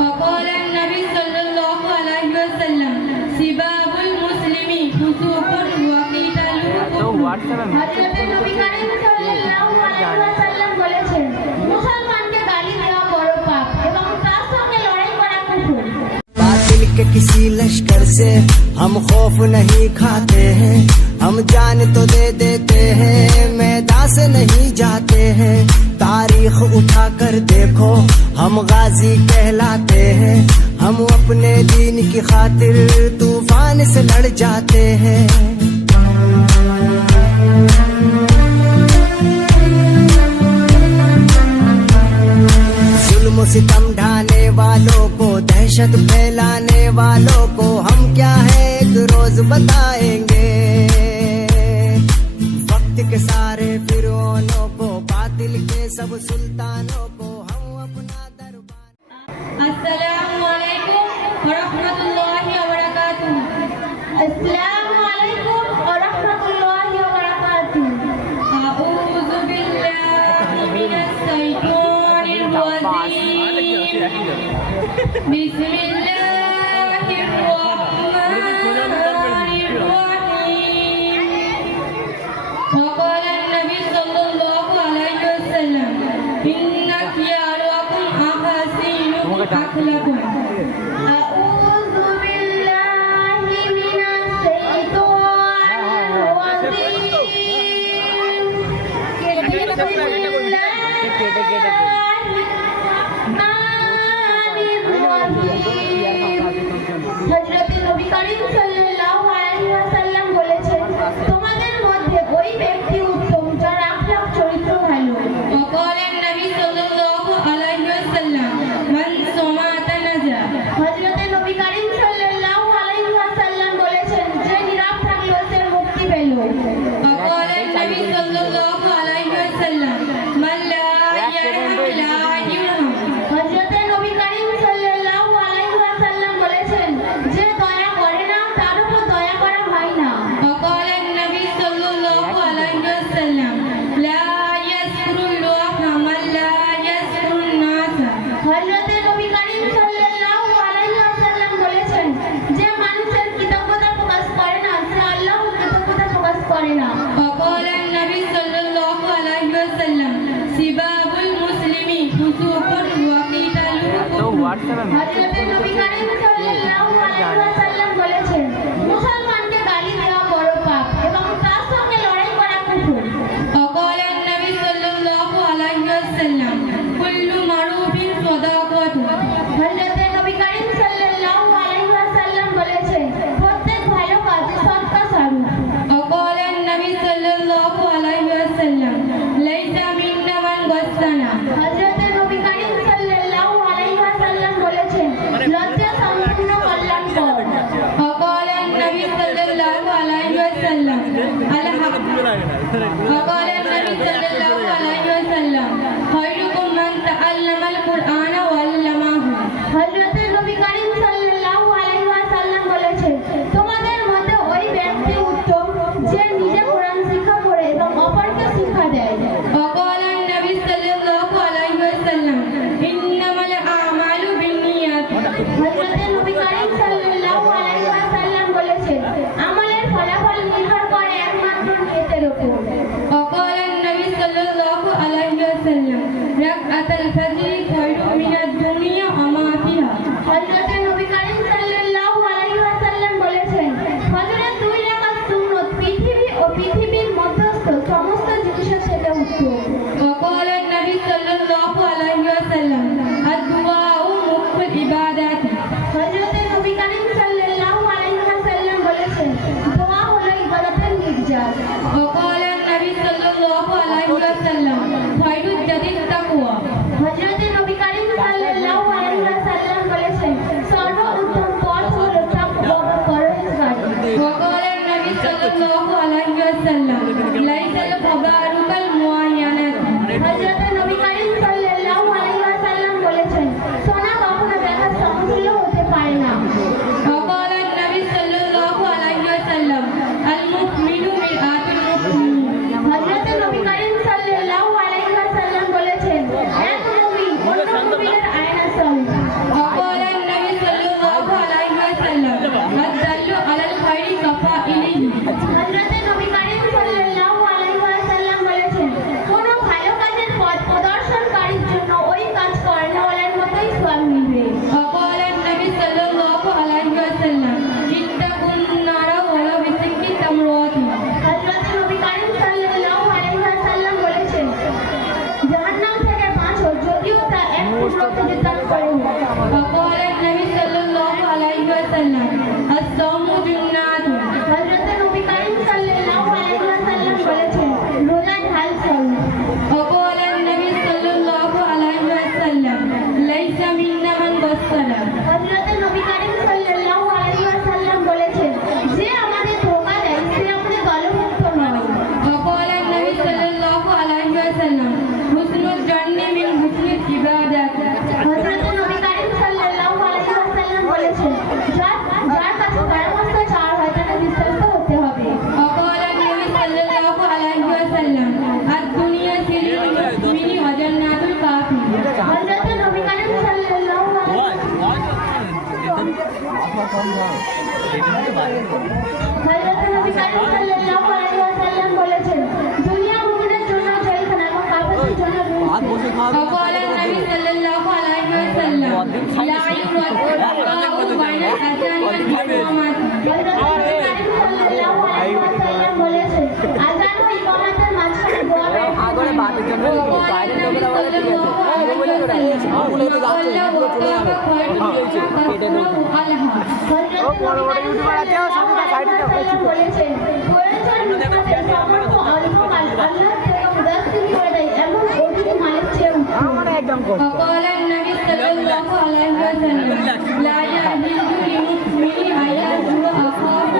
وقال النبي صلى الله عليه وسلم سباب المسلم فسوق وقتاله كفر হযরত নবী করিম সাল্লাল্লাহু আলাইহি ওয়াসাল্লাম বলেছেন মুসলমানকে গালি দেওয়া বড় পাপ এবং তার সঙ্গে লড়াই করা কুফর। बातिल के किसी लश्कर से हम खौफ नहीं खाते हैं, हम जान तो दे देते हैं, मैदान से नहीं जाते हैं। तारीख उठा कर देखो हम गाजी कहलाते हैं, हम अपने दीन की खातिर तूफान से लड़ जाते हैं। जुल्म सितम ढाने वालों को, दहशत फैलाने वालों को हम क्या है एक रोज बताएंगे। वक्त के सारे फिरौनों को, बातिल के सब सुल्तानों को हम अपना दरबार। अस्सलामु अलैकुम व रहमतुल्लाहि व बरकातुहू। আসসালামু আলাইকুম ওয়া রাহমাতুল্লাহি ওয়া বারাকাতুহু। আউযু বিল্লাহি মিনাশ শাইতানির রাজিম। বিসমিল্লাহির রহমানির রহিম। وقال النبي صلى الله عليه وسلم إن خياركم أحسنكم أخلاقا। আউযু বিল্লাহি মিনাশ শাইতানির হযরত নবী করিম সাল্লাল্লাহু আলাইহি ওয়াসাল্লাম বলেছেন তোমাদের মধ্যে ওই ব্যক্তি উত্তম যার আখলাক চরিত্র ভালো। وقال النبي صلى الله عليه وسلم من صمت نجا। হযরত নবী করিম সাল্লাল্লাহু আলাইহি ওয়াসাল্লাম বলেছেন যে নীরব থাকলো সে মুক্তি পেল। وقال النبي صلى الله عليه وسلم من لا يرحم لا يرحم। হযরত নবী করিম সাল্লাল্লাহু আলাইহি ওয়াসাল্লাম বলেছেন যে দয়া করে না তার উপর দয়া করা হয় না। وقال النبي صلى الله عليه وسلم لا يذكر الله من لا يذكر الناس। হযরত নবী করিম সাল্লাল্লাহু আলাইহি ওয়াসাল্লাম বলেছেন যে মানুষের কৃতজ্ঞতা প্রকাশ করে না সে আল্লাহর কৃতজ্ঞতা প্রকাশ করে না। وقال النبي صلى الله عليه وسلم سباب المسلم فسوق وقتاله كفر হযরত নবী করিম সাল্লাল্লাহু আলাইহি ওয়াসাল্লাম বলেছেন মুসলমানকে গালি দেওয়া বড় পাপ এবং তার সঙ্গে লড়াই করা কুফর। وقال النبي صلى الله عليه وسلم كل معروف صدقة। হযরত নবী করিম সাল্লাল্লাহু আলাইহি ওয়াসাল্লাম বলেছেন প্রত্যেক ভালো কাজ সদকা স্বরূপ। وقال النبي صلى الله عليه وسلم ليس منا من غسلنا। হযরত নবী করিম সাল্লাল্লাহু আলাইহি ওয়াসাল্লাম বলেছেন লজ্জা সম্পূর্ণ কল্যাণকর। وقال النبي صلى الله عليه وسلم وقال النبي صلى الله عليه وسلم خيركم من تعلم القرآن وعلمه। হযরত নবী করিম সাল্লাল্লাহু আলাইহি ওয়াসাল্লাম বলেছেন তোমাদের মধ্যে ওই ব্যক্তি উত্তম যে নিজে কোরআন শিক্ষা করে এবং অপরকে শিক্ষা দেয়। وقال النبي صلى الله عليه وسلم إنما الأعمال بالنيات। হযরত নবী করিম সাল্লাল্লাহু আলাইহি ওয়াসাল্লাম বলেছেন আমলের ফলাফল নির্ভর করে একমাত্র নিয়তের উপর। وقال النبي صلى الله عليه وسلم ركعة الفجر خير من الدنيا وما فيها। হযরত নবী করিম সাল্লাল্লাহু আলাইহি ওয়াসাল্লাম বলেছেন ফজরের 2 রাকাত সুন্নত পৃথিবী ও পৃথিবীর মধ্যস্থ সমস্ত জিনিসের থেকে উত্তম। وقال النبي صلى الله عليه وسلم الدعاء مخ العبادات। হযরত নবী করিম সাল্লাল্লাহু আলাইহি ওয়াসাল্লাম বলেছেন দোয়া হলো ইবাদতের নির্যাত। وقال النبي صلى الله عليه وسلم خير الجديد التقوى। হযরত নবী করিম সাল্লাল্লাহু আলাইহি ওয়াসাল্লাম বলেছেন وسلم الصوم جنات হযরত নবী করিম সাল্লাল্লাহু আলাইহি ওয়াসাল্লাম বলেছেন রোজা ঢাল স্বরূপ। وقال النبي صلى الله عليه وسلم ليس منا من غسل হযরত নবী করিম সাল্লাল্লাহু আলাইহি ওয়াসাল্লাম বলেছেন যে আমাদের ধোঁকা দেয় সে আমাদের দলভুক্ত নয়। وقال النبي صلى الله عليه وسلم حسن الظن من حسن العبادة হযরত নবী করিম সাল্লাল্লাহু আলাইহি ওয়াসাল্লাম বলেছেন যার কাছে পরামর্শ চাওয়া হয় তাকে বিশ্বস্ত হতে হবে। وقال النبي صلى الله عليه وسلم الدنيا سجن المؤمن وجنات الكافر হযরত নবী করিম সাল্লাল্লাহু আলাইহি হযরত নবী করিম সাল্লাল্লাহু আলাইহি ওয়াসাল্লাম বলেছেন দুনিয়া মুমিনের জন্য জেলখানা এবং কাফেরদের জন্য বেহেশত। وقال النبي صلى الله عليه وسلم لا يرد الدعاء بين الأذان والإقامة হযরত নবী করিম সাল্লাল্লাহু আলাইহি ওয়াসাল্লাম বলেছেন আযান ও ইকামতের মাঝখানে দোয়া আগরে বাতের জন্য وقال النبي صلى الله عليه وسلم বলেছেন প্রয়োজন মিটমাটের সমস্ত অল্পকাল আল্লাহ থেকে উদাসীন করে দেয় এমন অধিক মালের চেয়ে উত্তম। وقال النبي صلى الله عليه وسلم لا يحل للمؤمن أن يزور أخاه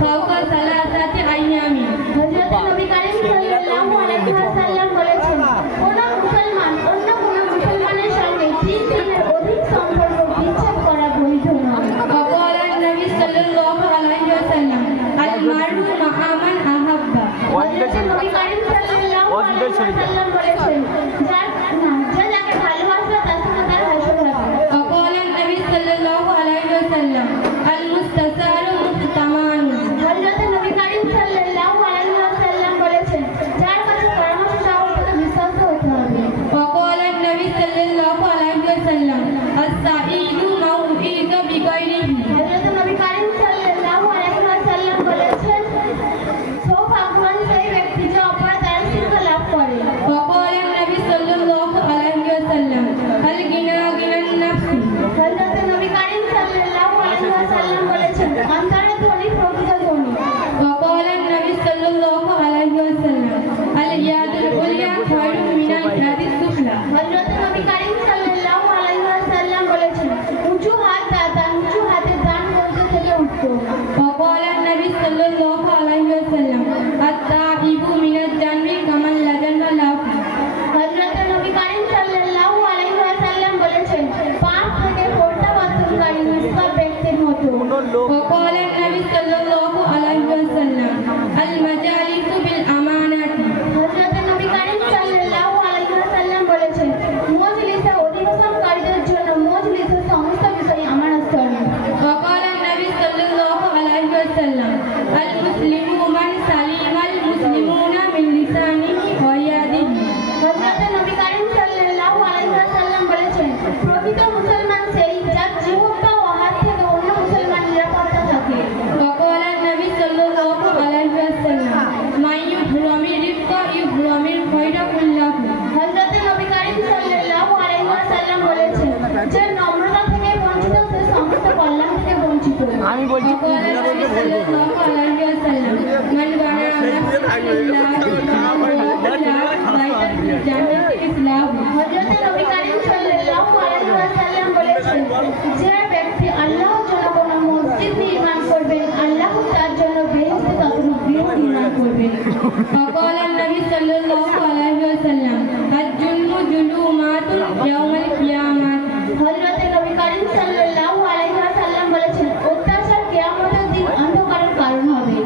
فوق ثلاثة أيام হযরত নবী করিম সাল্লাল্লাহু আলাইহি ওয়াসাল্লাম বলেছেন কোন মুসলমান অন্য কোন মুসলমানের সঙ্গে 3 দিনের অধিক সম্পর্ক বিচ্ছেদ করা বৈধ নয়। وقال النبي صلى الله عليه وسلم المرء مع من أحب হযরত নবী করিম সাল্লাল্লাহু আলাইহি ওয়াসাল্লাম বলেছেন যে যাকে ভালোবাসবে তার সঙ্গে তার হাসর হবে। وقال النبي صلى الله عليه وسلم المستثار مستمان হযরত নবী করিম সাল্লাল্লাহু আলাইহি ওয়াসাল্লাম বলেছেন যার কাছে পরামর্শ চাওয়া তাকে বিশ্বস্ত হতে হবে। وقال النبي صلى الله عليه وسلم السعيد من أعيد بغيره হযরত নবী করিম সাল্লাল্লাহু আলাইহি ওয়াসাল্লাম বলেছেন সৌভাগ্যবান সেই ব্যক্তি যে অপরাধ দ্বারা শিক্ষা লাভ করে। وقال النبي صلى الله عليه وسلم الغنى غنى النفس হযরত নবী করিম সাল্লাল্লাহু আলাইহি ওয়াসাল্লাম বলেছেন অন্তরে ধনী প্রকৃত ধনী। وقال النبي صلى الله عليه وسلم اليد العليا خير من اليد السفلى হযরত নবী করিম সাল্লাল্লাহু আলাইহি ওয়াসাল্লাম বলেছেন উঁচু হাত দাতা নিচু হাতের দান করতে থেকে উত্তম। وقال النبي صلى الله عليه وسلم التائب من الذنب كمن لا ذنب له হযরত নবী করিম সাল্লাল্লাহু আলাইহি ওয়াসাল্লাম বলেছেন পাপ থেকে প্রত্যাবর্তনকারী নিষ্পাপ ব্যক্তির মতো। وقال النبي صلى الله عليه وسلم المجالس بالأمانة হযরত নবী করিম সাল্লাল্লাহু আলাইহি ওয়াসাল্লাম বলেছেন মজলিসে অধিবেশনকারীদের জন্য মজলিসের সমস্ত বিষয় আমানত স্বরূপ। وقال النبي صلى الله عليه وسلم المسلم من سلم المسلمون من لسانه ويده হযরত নবী করিম সাল্লাল্লাহু আলাইহি ওয়াসাল্লাম বলেছেন প্রকৃত মুসলমান সেই যার জিহ্বা ও হাত থেকে অন্য মুসলমান নিরাপত্তা থাকে। وقال النبي صلى الله عليه وسلم من يحرم الرفق يحرم الخير كله হযরত নবী করিম সাল্লাল্লাহু আলাইহি ওয়াসাল্লাম বলেছেন যে নম্রতা থেকে বঞ্চিত সে সমস্ত কল্যাণ থেকে বঞ্চিত। আমি বলছি وقال النبي صلى الله عليه وسلم من بنى مسجدا لله إسلام হযরত নবী করিম সাল্লাল্লাহু আলাইহি ওয়াসাল্লাম বলেছেন যে ব্যক্তি আল্লাহর জন্য কোনো মসজিদ নির্মাণ করবেন আল্লাহ তার জন্য বেহেশতে ততটুকু গৃহ নির্মাণ করবেন। وقال النبي صلى الله عليه وسلم الظلم ظلمات يوم القيامة হযরত নবী করিম সাল্লাল্লাহু আলাইহি ওয়াসাল্লাম বলেছেন অত্যাচার কিয়ামতের দিন অন্ধকারের কারণ হবে।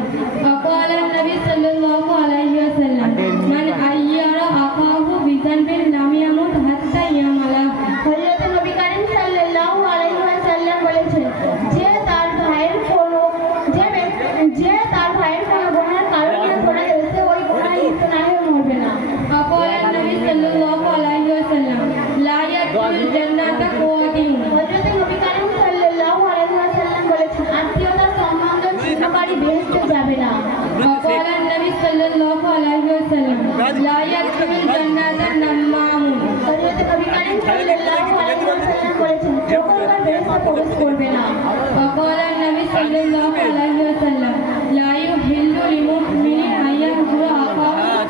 وقال النبي صلى الله عليه وسلم من أير أخاه بذنب لم يمت حتى يعمله হযরত নবী করিম সাল্লাল্লাহু আলাইহি ওয়াসাল্লাম বলেছেন যে তার ভাইয়ের কোনো গুনাহের কারণে ধরে এসে ওই গুনাহে লিপ্ত না হয়ে মরবে না। وقال النبي صلى الله عليه وسلم لا يدخل الجنة قوادين হযরত নবী করিম সাল্লাল্লাহু আলাইহি ওয়াসাল্লাম বলেছেন আত্মীয়তার সম্বন্ধ ছিন্নকারী বেহেশতে যাবে না। وقال النبي صلى الله عليه وسلم لا يدخل الجنة النمام হযরত নবী করিম সাল্লাল্লাহু আলাইহি ওয়াসাল্লাম বলেছেন চোখের বেহেশতে প্রবেশ করবে না। وقال وسلم لا يحل لمؤمن أن يهجر أخاه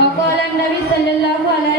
وقال النبي صلى الله عليه